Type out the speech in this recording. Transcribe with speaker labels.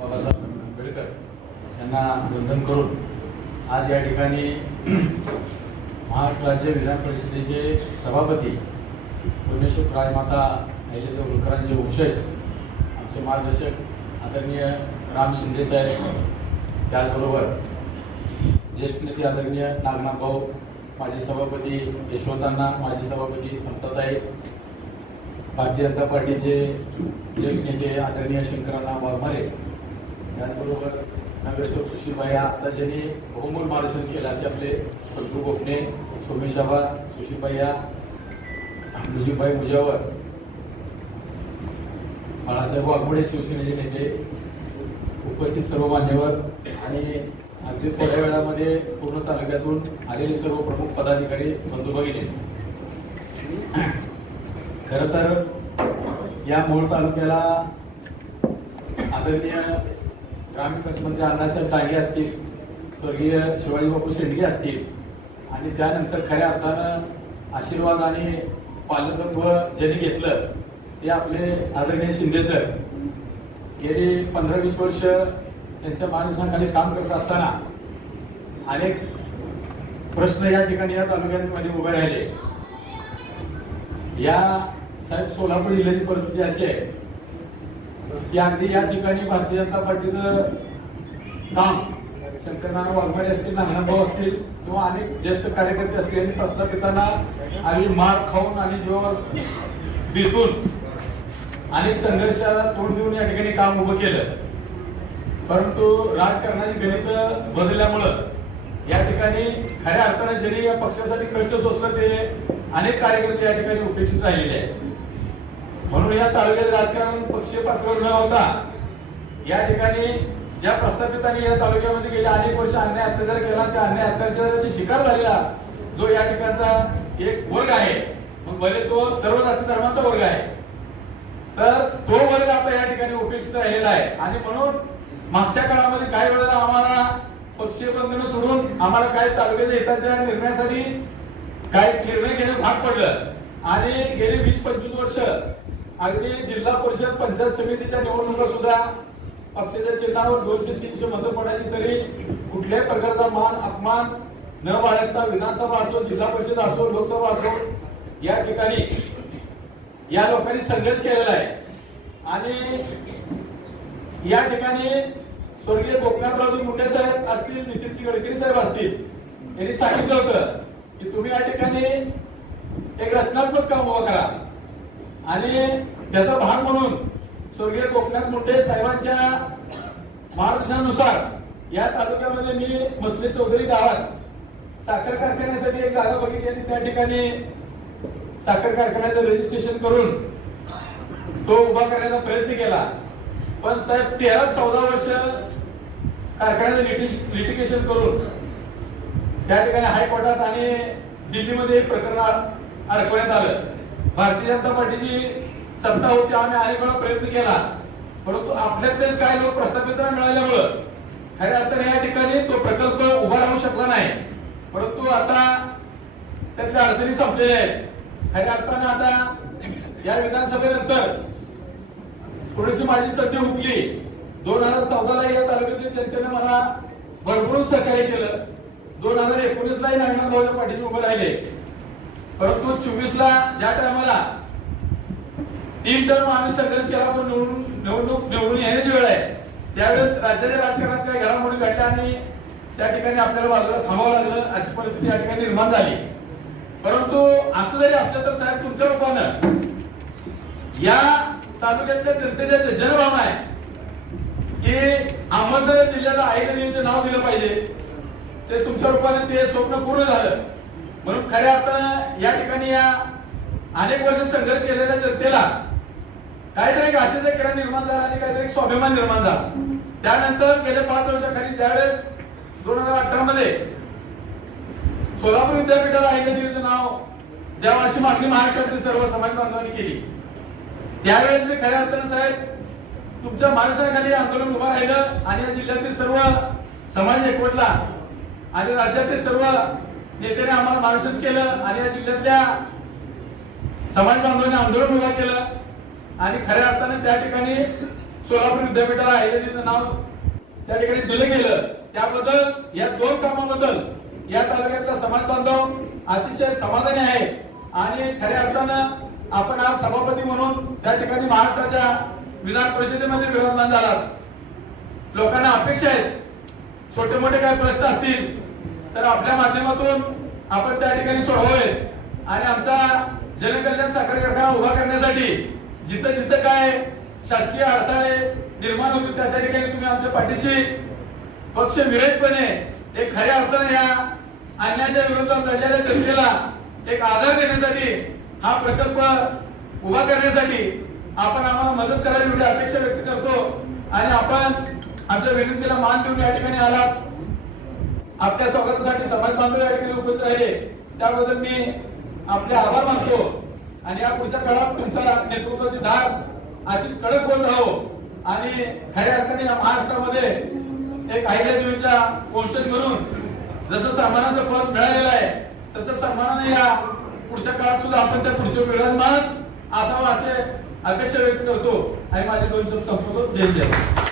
Speaker 1: बाबासाहेब आंबेडकर यांना वंदन करून आज या ठिकाणी महाराष्ट्र राज्य विधान परिषदेचे सभापती पुण्यश्लोक राजमाता अहिल्यादेव होळकरांचे वंशज आमचे मार्गदर्शक आदरणीय राम शिंदे साहेब त्याचबरोबर ज्येष्ठ नेते आदरणीय नागनाथ भाऊ माजी सभापती यशवंतांना माजी सभापती समताताई भारतीय जनता पार्टीचे ज्येष्ठ नेते आदरणीय शंकरांना वाघमारे त्याचबरोबर नगरसेवक सुशीलबाई आता ज्यांनी बहुमूल मार्गदर्शन केलं असे आपले प्रभू गोपणे सोमेशाबा सुशीलबाई मुजीबाई मुजावर बाळासाहेब वाघमोडे शिवसेनेचे नेते उपस्थित सर्व मान्यवर आणि अगदी थोड्या वेळामध्ये पूर्ण तालुक्यातून आलेले सर्व प्रमुख पदाधिकारी बंधू भगिनी. खर तर या मूळ तालुक्याला आदरणीय ग्रामीण विकास मंत्री म्हणजे अण्णासाहेब डांगे असतील स्वर्गीय शिवाजीबापू शेंडगे असतील आणि त्यानंतर खऱ्या अर्थानं आशीर्वाद आणि पालकत्व ज्यांनी घेतलं ते आपले आदरणीय शिंदे सर. गेली पंधरा वीस वर्ष त्यांच्या मार्गदर्शनाखाली काम करत असताना अनेक प्रश्न या ठिकाणी या तालुक्यांमध्ये उभे राहिले. या साहेब सोलापूर जिल्ह्याची परिस्थिती अशी आहे की अगदी या ठिकाणी भारतीय जनता पार्टीचं काम शंकरनारायण वाघमारे असतील नारायण भाऊ असतील किंवा अनेक ज्येष्ठ कार्यकर्ते असतील यांनी पिताना आणि मार खाऊन आणि जीवावर बेतून अनेक संघर्षाला तोंड देऊन या ठिकाणी काम उभं केलं. परंतु राजकारणाची गणित बदलल्यामुळं या ठिकाणी खऱ्या अर्थाने जरी या पक्षासाठी कष्ट सोसलं ते अनेक कार्यकर्ते या ठिकाणी उपेक्षित राहिलेले आहेत. म्हणून या तालुक्यात राजकारण पक्षीय पातळीवर न होता या ठिकाणी ज्या प्रस्थापितांनी या तालुक्यामध्ये गेले अनेक वर्ष अन्याय अत्याचार केला. त्या अन्याय अत्याचाराची शिकार झालेला जो या ठिकाणचा एक वर्ग आहे मग भले तो सर्व जाती धर्माचा वर्ग आहे तर तो वर्ग आता या ठिकाणी उपेक्षित राहिलेला आहे. आणि म्हणून मागच्या काळामध्ये काही वेळेला आम्हाला पक्षीय बंधन सोडून आम्हाला काही तालुक्याच्या हिताच्या निर्णयासाठी काही निर्णय घेणं भाग पडलं. आणि गेले वीस पंचवीस वर्ष अगदी जिल्हा परिषद पंचायत समितीच्या निवडणुका सुद्धा पक्षाच्या चिन्हावर दोनशे तीनशे मतं पडायची तरी कुठल्याही प्रकारचा मान अपमान न बाळगता विधानसभा असो जिल्हा परिषद असो लोकसभा असो या ठिकाणी या लोकांनी संघर्ष केलेला आहे. आणि या ठिकाणी स्वर्गीय गोपीनाथरावजी मुंडे साहेब असतील नितीनजी गडकरी साहेब असतील यांनी सांगितलं होतं की तुम्ही या ठिकाणी एक रचनात्मक काम उभं करा. आणि त्याचा भाग म्हणून स्वर्गीय कोकणात मोठे साहेबांच्या मार्गदर्शनानुसार या तालुक्यामध्ये मी मसले चौधरी गावात साखर कारखान्यासाठी एक जागा बघितली आणि त्या ठिकाणी साखर कारखान्याचं रजिस्ट्रेशन करून तो उभा करण्याचा प्रयत्न केला. पण साहेब तेरा चौदा वर्ष कारखान्याचं लिटिगेशन करून त्या ठिकाणी हायकोर्टात आणि दिल्लीमध्ये एक प्रकरण अडकवण्यात आलं. भारतीय जनता पार्टीची सत्ता होती आम्ही अनेक वेळा प्रयत्न केला. परंतु आपल्यातलेच काही लोक प्रस्थापित मिळाल्यामुळं खऱ्या अर्थाने या ठिकाणी तो प्रकल्प उभा राहू शकला नाही. परंतु आता त्यातल्या अडचणी संपलेल्या आहेत. खऱ्या अर्थाने आता या विधानसभेनंतर थोडीशी माझी संधी हुकली दोन हजार चौदाला या तालुक्यातील जनतेने मला भरपूर सहकार्य केलं. दोन हजार एकोणीस लाही नागनाथ भाऊच्या पाठीशी उभे राहिले. परंतु चोवीस ला ज्या टायमाला तीन टर्म आम्ही संघर्ष केला पण निवडून निवडणूक निवडून येण्याची वेळ आहे. त्यावेळेस राज्याच्या राजकारणात काही घडामोडी घडल्या आणि त्या ठिकाणी आपल्याला बाजूला थांबावं लागलं अशी परिस्थिती या ठिकाणी निर्माण झाली. परंतु असं जरी असलं तर साहेब तुमच्या रूपानं या तालुक्यातल्या जनतेच्या जनभावना आहे की अहमदनगर जिल्ह्याला आई नदीचे नाव दिलं पाहिजे. ते तुमच्या रूपाने ते स्वप्न पूर्ण झालं. म्हणून खऱ्या अर्थानं या ठिकाणी या अनेक वर्ष संघर्ष केलेल्या जनतेला काहीतरी एक किरण निर्माण झाला आणि काहीतरी स्वाभिमान निर्माण झाला. त्यानंतर गेल्या पाच वर्षाखाली ज्यावेळेस दोन हजार अठरा मध्ये सोलापूर विद्यापीठाला आई नदीचं नाव द्यावं अशी मागणी महाराष्ट्रातील सर्व समाज बांधवांनी केली. त्यावेळेस मी खऱ्या अर्थानं साहेब तुमच्या महाराष्ट्राखाली आंदोलन उभं राहिलं आणि या जिल्ह्यातील सर्व समाज एकवटला आणि राज्यातील सर्व नेत्याने आम्हाला मार्गदर्शन केलं आणि या जिल्ह्यातल्या समाज बांधवांनी आंदोलन उभा केलं. आणि खऱ्या अर्थाने त्या ठिकाणी सोलापूर विद्यापीठाला अहिल्यादेवीचं नाव त्या ठिकाणी दिलं गेलं. त्याबद्दल या दोन कामाबद्दल या तालुक्यातला समाज बांधव अतिशय समाधानी आहे. आणि खऱ्या अर्थानं आपण आज सभापती म्हणून त्या ठिकाणी महाराष्ट्राच्या विधान परिषदेमध्ये विराजमान झाला लोकांना अपेक्षा आहेत. छोटे मोठे काही प्रश्न असतील तर आपल्या माध्यमातून आपण त्या ठिकाणी सोडवावे आणि आमचा जनकल्याण साखर कारखाना उभा करण्यासाठी जिथं जिथं काय शासकीय अडथळे निर्माण होतील त्या त्या ठिकाणी तुम्ही आमच्या पाठीशी पक्ष विरहितपणे एक खऱ्या अर्थाने या अन्यायाच्या विरोधात लढलेल्या जनतेला एक आधार देण्यासाठी हा प्रकल्प उभा करण्यासाठी आपण आम्हाला मदत करावी एवढी अपेक्षा व्यक्त करतो. आणि आपण आमच्या विनंतीला मान देऊन या ठिकाणी आलात. आपल्या स्वागतासाठी समाज बांधव या ठिकाणी उपस्थित राहिले त्याबद्दल मी आपले आभार मानतो. आणि या पुढच्या काळात तुमच्या नेतृत्वाची धार अशीच कडक होत राहो. आणि खऱ्या अर्थाने या महाराष्ट्रामध्ये एक देवीचा वंशज म्हणून जसं सन्मानाचं पद मिळालेलं आहे तसं सन्मानाने या पुढच्या काळात सुद्धा आपण त्या पुढच्या विराजमानच असावं असे अपेक्षा व्यक्त करतो. आणि माझे दोन शब्द संपवतो. जय जय